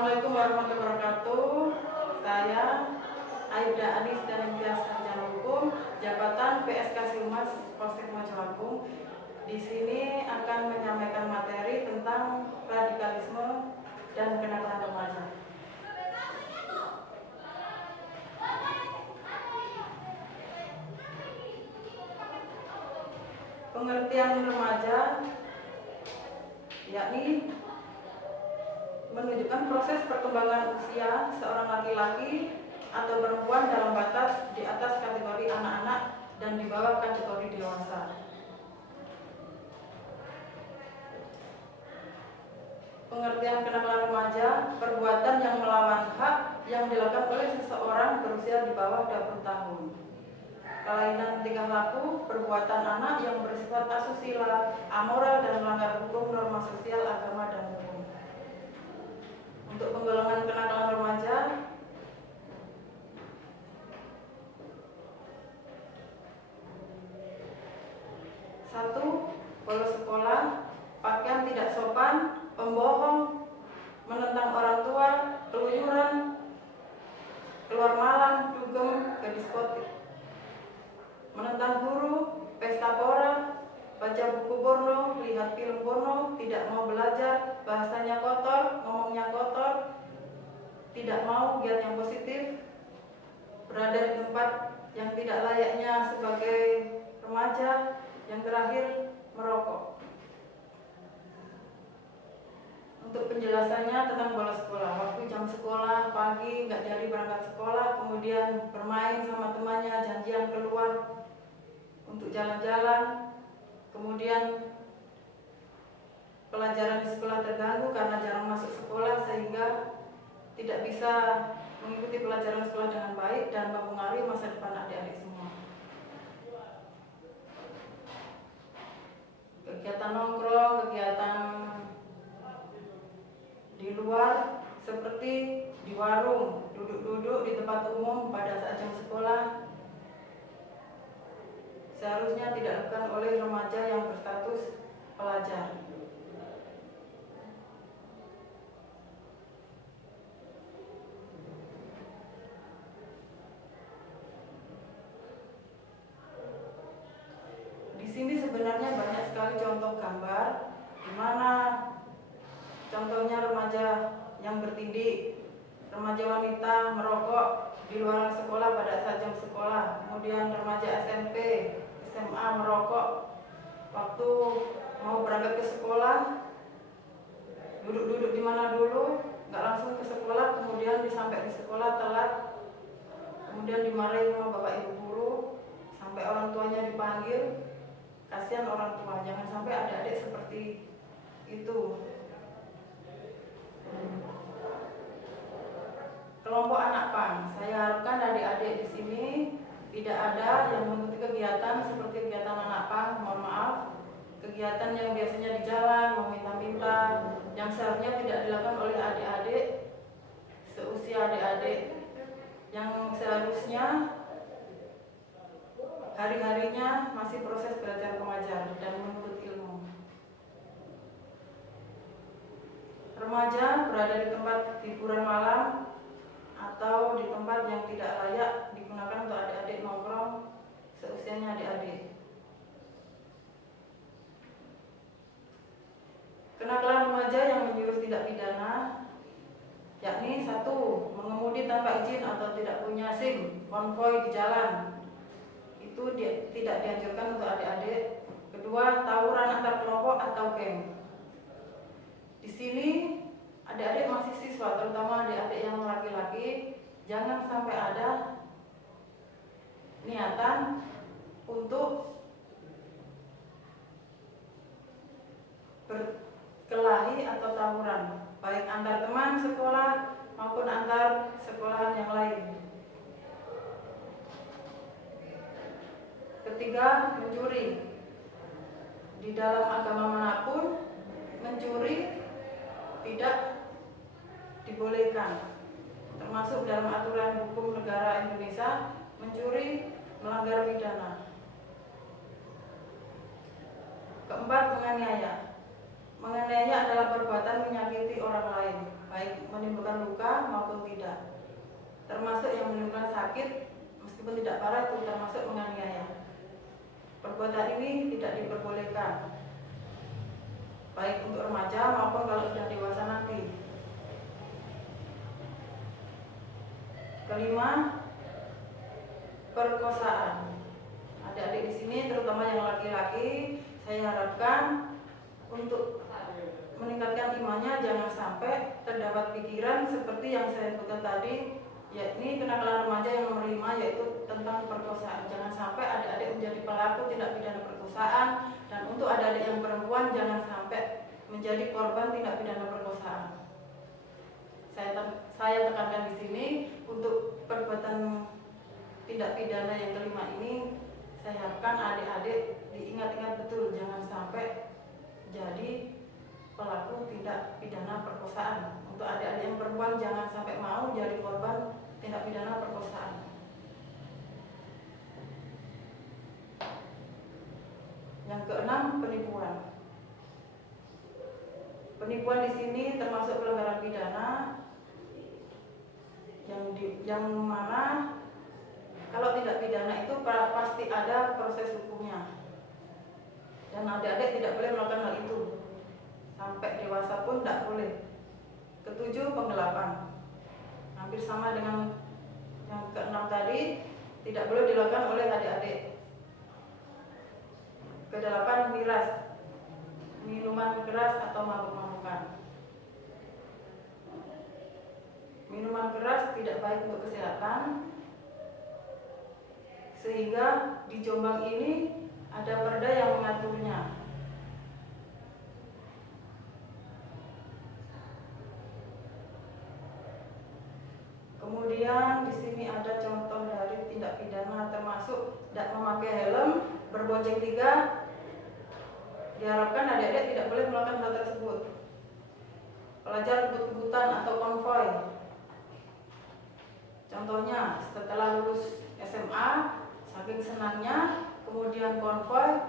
Assalamualaikum warahmatullahi wabarakatuh. Saya Aida Anis Danengkias Sarjana Hukum, jabatan PSK Humas Polsek Mojoagung. Di sini akan menyampaikan materi tentang radikalisme dan kenakalan remaja. Pengertian remaja yakni menunjukkan proses perkembangan usia seorang laki-laki atau perempuan dalam batas di atas kategori anak-anak dan di bawah kategori dewasa. Pengertian kenakalan remaja, perbuatan yang melawan hak yang dilakukan oleh seseorang berusia di bawah 20 tahun. Kelainan tingkah laku, perbuatan anak yang bersifat asusila, amoral dan melanggar hukum, norma sosial, agama, dan hukum. Untuk penggolongan kenakalan remaja, satu, bolos sekolah, pakaian tidak sopan, pembohong, menentang orang tua, keluyuran, keluar malam, dugem, ke diskotik, menentang guru, pesta pora, baca buku porno, lihat film porno, tidak mau belajar, bahasanya kotor, ngomongnya kotor, tidak mau giat yang positif, berada di tempat yang tidak layaknya sebagai remaja, yang terakhir merokok. Untuk penjelasannya tentang bolos sekolah, waktu jam sekolah pagi nggak jadi berangkat sekolah, kemudian bermain sama temannya, janjian keluar untuk jalan-jalan. Kemudian pelajaran di sekolah terganggu karena jarang masuk sekolah sehingga tidak bisa mengikuti pelajaran sekolah dengan baik dan mempengaruhi masa depan adik-adik semua. Kegiatan nongkrong, kegiatan di luar seperti di warung, duduk-duduk di tempat umum pada saat jam sekolah seharusnya tidak dilakukan oleh remaja yang berstatus pelajar. Di sini sebenarnya banyak sekali contoh gambar di mana contohnya remaja yang bertindik, remaja wanita merokok di luar sekolah pada saat jam sekolah, kemudian remaja SMP, SMA merokok waktu mau berangkat ke sekolah, duduk-duduk di mana dulu, nggak langsung ke sekolah, kemudian sampai di sekolah telat, kemudian dimarahi sama bapak ibu guru, sampai orang tuanya dipanggil. Kasihan orang tua, jangan sampai adik-adik seperti itu. Kelompok anak PAN, saya harapkan adik-adik di sini tidak ada yang mengikuti kegiatan seperti kegiatan anak PAN, mohon maaf, kegiatan yang biasanya di jalan, meminta-minta, yang seharusnya tidak dilakukan oleh adik-adik seusia adik-adik, yang seharusnya hari-harinya masih proses belajar mengajar dan menuntut ilmu. Remaja berada di tempat hiburan malam atau di tempat yang tidak layak digunakan untuk adik-adik nongkrong seusianya adik-adik. Kenakalan remaja yang menjurus tindak pidana yakni satu, mengemudi tanpa izin atau tidak punya SIM, konvoi di jalan, itu tidak dianjurkan untuk adik-adik. Kedua, tawuran antar kelompok atau geng. Di sini adik-adik masih siswa, terutama adik-adik yang laki-laki, jangan sampai ada niatan untuk berkelahi atau tawuran, baik antar teman sekolah maupun antar sekolahan yang lain. Ketiga, mencuri. Di dalam agama manapun, mencuri tidak dibolehkan. Termasuk dalam aturan hukum negara Indonesia, mencuri melanggar pidana. Keempat, menganiaya. Menganiaya adalah perbuatan menyakiti orang lain, baik menimbulkan luka maupun tidak, termasuk yang menimbulkan sakit meskipun tidak parah, itu termasuk menganiaya. Perbuatan ini tidak diperbolehkan, baik untuk remaja maupun kalau sudah dewasa nanti. Kelima, perkosaan. Adik-adik di sini, terutama yang laki-laki, saya harapkan untuk meningkatkan imannya jangan sampai terdapat pikiran seperti yang saya sebutkan tadi, yakni kenakalan remaja yang nomor 5, yaitu tentang perkosaan. Jangan sampai adik-adik menjadi pelaku tindak pidana perkosaan, dan untuk adik-adik yang perempuan jangan sampai menjadi korban tindak pidana perkosaan. Saya tekankan di sini untuk perbuatan tindak pidana yang kelima ini, saya harapkan adik-adik diingat-ingat betul, jangan sampai jadi pelaku tindak pidana perkosaan. Untuk adik-adik yang perempuan jangan sampai mau jadi korban tindak pidana perkosaan. Yang keenam, penipuan. Penipuan di sini termasuk pelanggaran pidana yang mana kalau tidak pidana itu pasti ada proses hukumnya, dan adik-adik tidak boleh melakukan hal itu. Sampai dewasa pun tidak boleh. Ketujuh, penggelapan. Hampir sama dengan yang keenam tadi, tidak boleh dilakukan oleh adik-adik. Kedelapan, miras, minuman keras atau mabuk-mabukan. Minuman keras tidak baik untuk kesehatan, sehingga di Jombang ini ada perda yang mengaturnya. Kemudian di sini ada contoh dari tindak pidana, termasuk tidak memakai helm, berbonceng 3. Diharapkan adik-adik tidak boleh melakukan hal tersebut. Pelajar kebut-kebutan atau konvoy. Contohnya, setelah lulus SMA, saking senangnya, kemudian konvoy,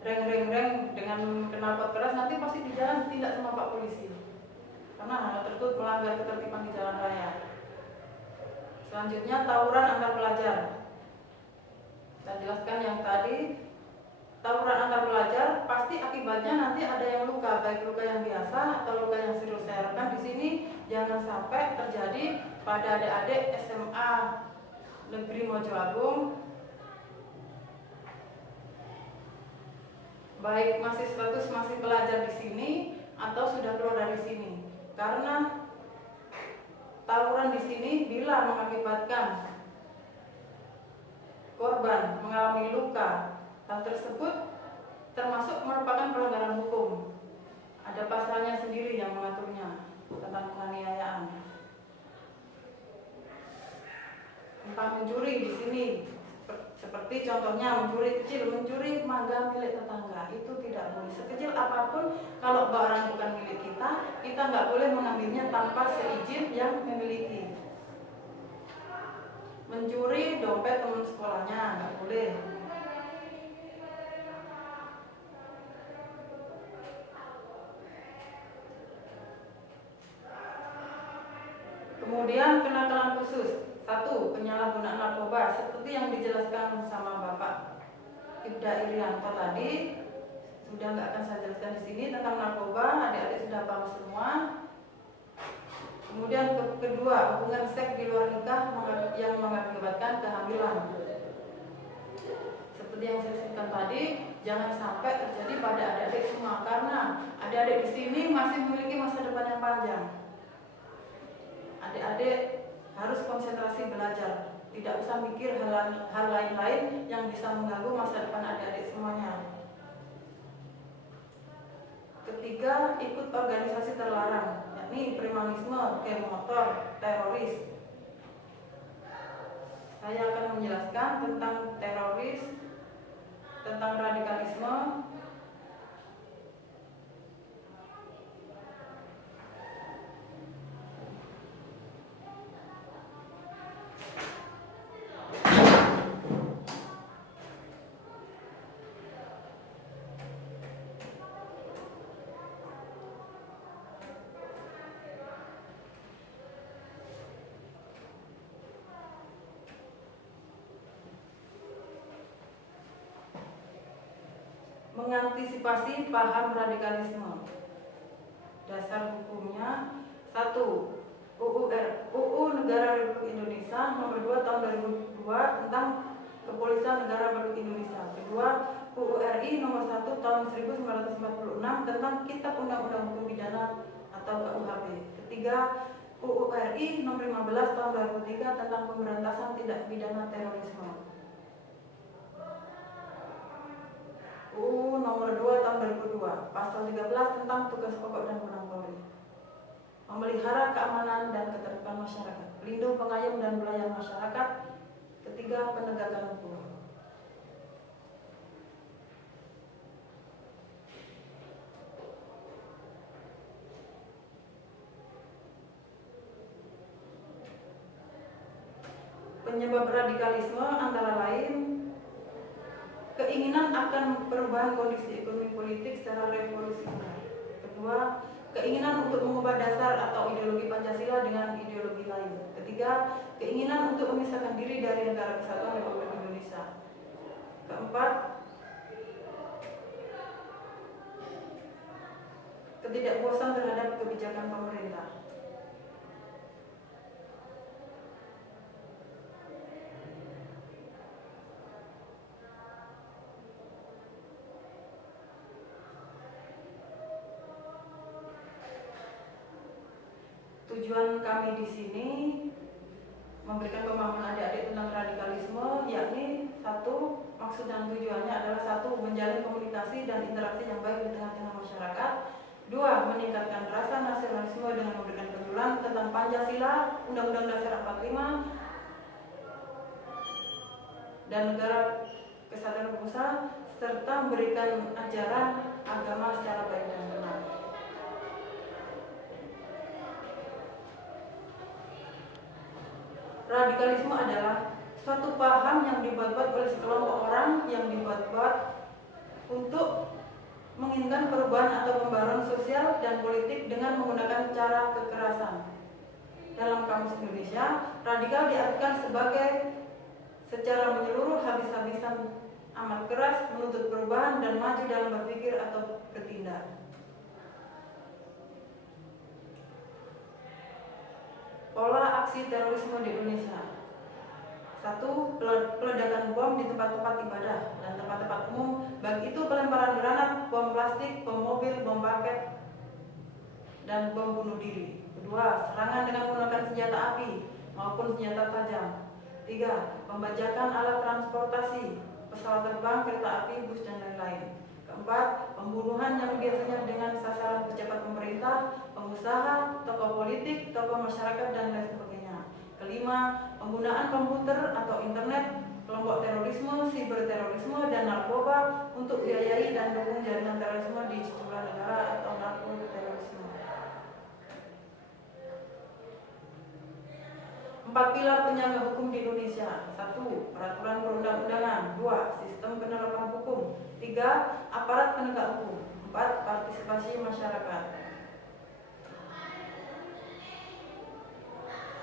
reng-reng-reng dengan knalpot keras, nanti pasti di jalan ditindak sama Pak Polisi. Karena hal tersebut melanggar ketertiban di jalan raya. Selanjutnya, tawuran antar pelajar. Saya jelaskan yang tadi, tawuran antar pelajar pasti akibatnya nanti ada yang luka, baik luka yang biasa atau luka yang serius. Saya harapkan di sini jangan sampai terjadi pada adik-adik SMA Negeri Mojo Agung, baik masih status masih pelajar di sini atau sudah keluar dari sini. Karena tawuran di sini bila mengakibatkan korban mengalami luka, hal tersebut termasuk merupakan pelanggaran hukum. Ada pasalnya sendiri yang mengaturnya tentang penganiayaan. Tentang mencuri di sini, seperti contohnya mencuri kecil, mencuri mangga milik tetangga, itu tidak boleh. Sekecil apapun, kalau barang bukan milik kita nggak boleh mengambilnya tanpa seizin yang memiliki. Mencuri dompet teman sekolahnya nggak boleh. Kemudian kenakalan khusus. 1. Penyalahgunaan narkoba, seperti yang dijelaskan sama Bapak Ibda Irianto tadi. Sudah nggak akan saya jelaskan di sini tentang narkoba, adik-adik sudah paham semua. Kemudian kedua, hubungan seks di luar nikah yang mengakibatkan kehamilan. Seperti yang saya sebutkan tadi, jangan sampai terjadi pada adik-adik semua, karena adik-adik di sini masih memiliki masa depan yang panjang. Adik-adik harus konsentrasi belajar, tidak usah mikir hal lain-lain yang bisa mengganggu masa depan adik-adik semuanya. Ketiga, ikut organisasi terlarang, yakni premanisme, geng motor, teroris. Saya akan menjelaskan tentang teroris, tentang radikalisme. mengantisipasi paham radikalisme. Dasar hukumnya 1. UU Negara Republik Indonesia Nomor 2 Tahun 2002 tentang Kepolisian Negara Republik Indonesia. Kedua, UU RI Nomor 1 Tahun 1946 tentang Kitab Undang-Undang Hukum Pidana atau KUHP. Ketiga, UU RI Nomor 15 Tahun 2003 tentang Pemberantasan Tindak Pidana Terorisme. UU Nomor 2 Tahun 2002 Pasal 13 tentang Tugas Pokok dan Wewenang Polri. Memelihara keamanan dan ketertiban masyarakat, pelindung, pengayom dan pelayan masyarakat. Ketiga, penegakan hukum. Penyebab radikalisme antara lain keinginan akan perubahan kondisi ekonomi politik secara revolusioner. Kedua, keinginan untuk mengubah dasar atau ideologi Pancasila dengan ideologi lain. Ketiga, keinginan untuk memisahkan diri dari Negara Kesatuan Republik Indonesia. Keempat, ketidakpuasan terhadap kebijakan pemerintah. Tujuan kami di sini memberikan pemahaman adik-adik tentang radikalisme, yakni 1. Maksud dan tujuannya adalah 1. Menjalin komunikasi dan interaksi yang baik di tengah-tengah masyarakat. 2. Meningkatkan rasa nasionalisme dengan memberikan penjelasan tentang Pancasila, Undang-Undang Dasar 45, dan Negara Kesatuan Republik Indonesia, serta memberikan ajaran agama secara baik dan benar. Radikalisme adalah suatu paham yang dibuat-buat oleh sekelompok orang yang dibuat-buat untuk menginginkan perubahan atau pembaruan sosial dan politik dengan menggunakan cara kekerasan. Dalam Kamus Indonesia, radikal diartikan sebagai secara menyeluruh habis-habisan amat keras menuntut perubahan dan maju dalam berpikir atau bertindak. Pola aksi terorisme di Indonesia. 1. Peledakan bom di tempat-tempat ibadah dan tempat-tempat umum, baik itu pelemparan granat, bom plastik, bom mobil, bom paket, dan bom bunuh diri. 2. Serangan dengan menggunakan senjata api maupun senjata tajam. 3. Pembajakan alat transportasi, pesawat terbang, kereta api, bus, dan lain-lain. 4. Pembunuhan yang biasanya dengan sasaran pejabat pemerintah, pengusaha, tokoh politik, tokoh masyarakat, dan lain sebagainya. 5. Penggunaan komputer atau internet, kelompok terorisme, siberterorisme, dan narkoba untuk biayai dan dukung jaringan terorisme di sejumlah negara atau narkoterorisme. 4 pilar penyangga hukum di Indonesia. 1. Peraturan perundang-undangan. 2. Sistem penerapan hukum. 3. Aparat penegak hukum. 4. Partisipasi masyarakat.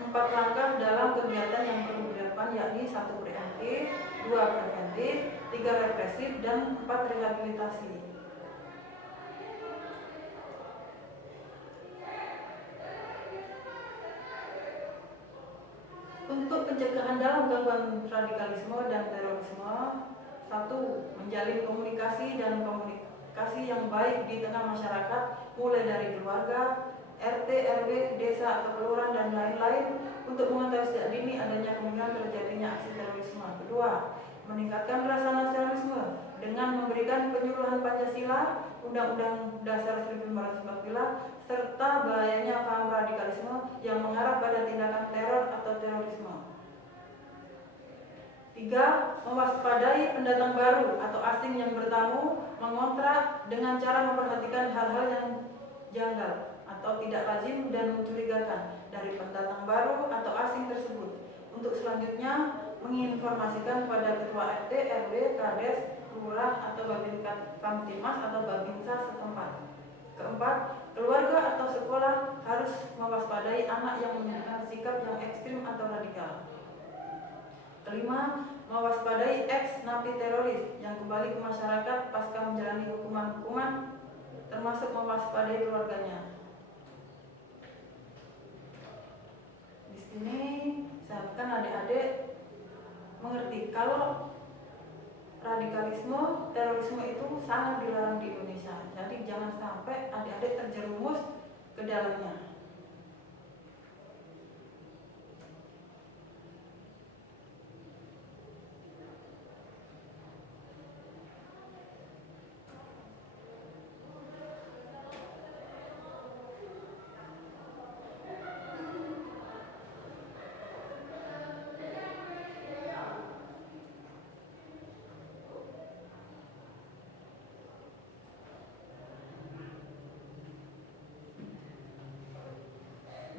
4 langkah dalam kegiatan yang perlu dilakukan, yakni 1. Preemptif, 2. Preventif, 3. Represif, dan 4. Rehabilitasi. Untuk pencegahan dalam gangguan radikalisme dan terorisme. 1. Menjalin komunikasi dan komunikasi yang baik di tengah masyarakat, mulai dari keluarga, RT, RW, desa atau kelurahan, dan lain-lain, untuk mengetahui sejak dini adanya kemungkinan terjadinya aksi terorisme. 2. Meningkatkan rasa nasionalisme dengan memberikan penyuluhan Pancasila, Undang-Undang Dasar 1945, serta bahayanya paham radikalisme yang mengarah pada tindakan teror atau terorisme. 3. Mewaspadai pendatang baru atau asing yang bertamu, mengontrak dengan cara memperhatikan hal-hal yang janggal atau tidak lazim dan mencurigakan dari pendatang baru atau asing tersebut. Untuk selanjutnya menginformasikan pada ketua RT, RW, Kades, lurah atau babin kamtimas atau babinsa setempat. 4. Keluarga atau sekolah harus mewaspadai anak yang menunjukkan sikap yang ekstrim atau radikal. 5. Kelima, mewaspadai ex-napi teroris yang kembali ke masyarakat pasca menjalani hukuman-hukuman, termasuk mewaspadai keluarganya. Di sini saya harapkan adik-adik mengerti kalau radikalisme, terorisme itu sangat dilarang di Indonesia. Jadi jangan sampai adik-adik terjerumus ke dalamnya.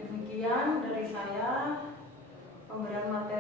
Demikian dari saya pemberian materi